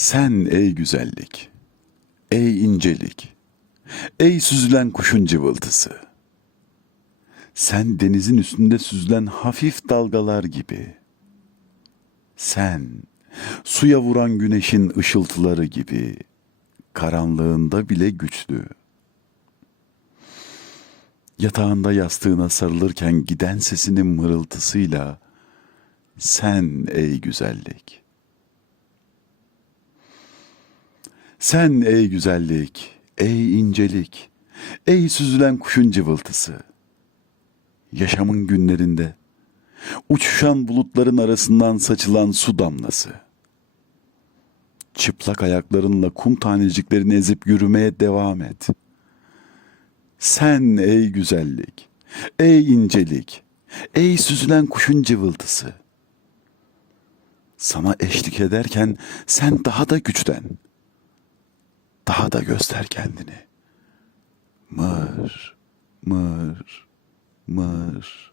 Sen ey güzellik, ey incelik, ey süzülen kuşun cıvıltısı. Sen denizin üstünde süzülen hafif dalgalar gibi. Sen suya vuran güneşin ışıltıları gibi karanlığında bile güçlü. Yatağında yastığına sarılırken giden sesinin mırıltısıyla sen ey güzellik. Sen ey güzellik, ey incelik, ey süzülen kuşun cıvıltısı. Yaşamın günlerinde uçuşan bulutların arasından saçılan su damlası. Çıplak ayaklarınla kum taneciklerini ezip yürümeye devam et. Sen ey güzellik, ey incelik, ey süzülen kuşun cıvıltısı. Sana eşlik ederken sen daha da güçlen. Da göster kendini. Mır, mır, mır.